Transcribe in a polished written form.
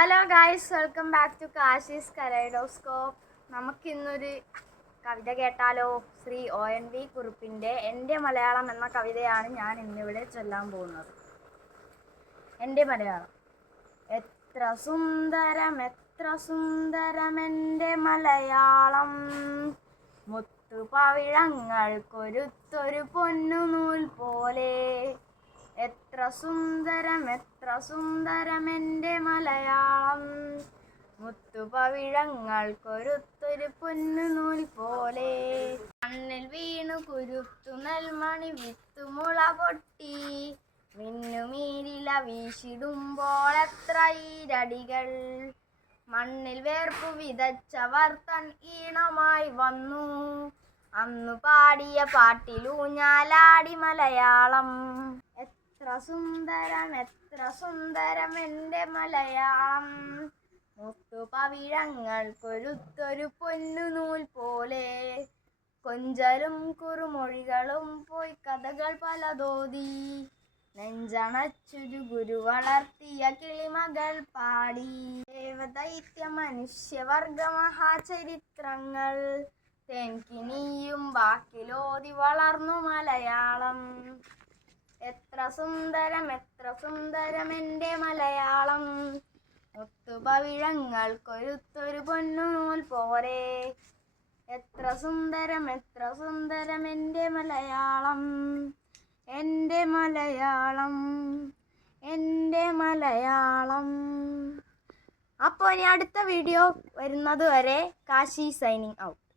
Hello guys, welcome back to Kashi's kaleidoscope. നമുക്കിന്നൊരു കവിത കേട്ടാലോ? ശ്രീ ONV കുറുപ്പിൻ്റെ എൻ്റെ മലയാളം എന്ന കവിതയാണ് ഞാൻ ഇന്നിവിടെ ചൊല്ലാൻ പോകുന്നത്. എൻ്റെ മലയാളം. എത്ര സുന്ദരം എൻ്റെ മലയാളം, മുത്തുപവിഴങ്ങൾ കൊരുത്തൊരു പൊന്നുനൂൽ പോലെ. എത്ര സുന്ദരം എൻ്റെ മലയാളം, മുത്തുപവിഴങ്ങൾ കൊരുത്തൊരു പൊന്നുനൂൽ പോലെ. മണ്ണിൽ വീണു കുരുത്തു നെൽമണി വിത്തുമുള പൊട്ടി, മിന്നുമീരില വീശിടുമ്പോൾ എത്ര ഈരടികൾ. മണ്ണിൽ വേർപ്പു വിതച്ചവർ തൻ ഈണമായി വന്നു, അന്നു പാടിയ പാട്ടിലൂഞ്ഞാലാടി മലയാളം. എത്ര സുന്ദരം എൻ്റെ മലയാളം, മുത്തുപവിഴങ്ങൾ കൊരുത്തൊരു പൊന്നുനൂൽ പോലെ. കൊഞ്ചലും കുറുമൊഴികളും പോയി കഥകൾ പലതോതി, നെഞ്ചണച്ചൊരു ഗുരു വളർത്തിയ കിളിമകൾ പാടി. ദേവദൈത്യ മനുഷ്യവർഗ മഹാചരിത്രങ്ങൾ തേൻകിനിയും ബാക്കിലോതി വളർന്നു മലയാളം. എത്ര സുന്ദരം എൻ്റെ മലയാളം, മുത്തുപവിഴങ്ങൾ കൊരുത്തൊരു പൊന്നുനൂൽ പോലെ. എത്ര സുന്ദരം എൻ്റെ മലയാളം, എൻ്റെ മലയാളം. അപ്പോൾ ഇനി അടുത്ത വീഡിയോ വരുന്നത് വരെ കാശി സൈനിങ് ഔട്ട്.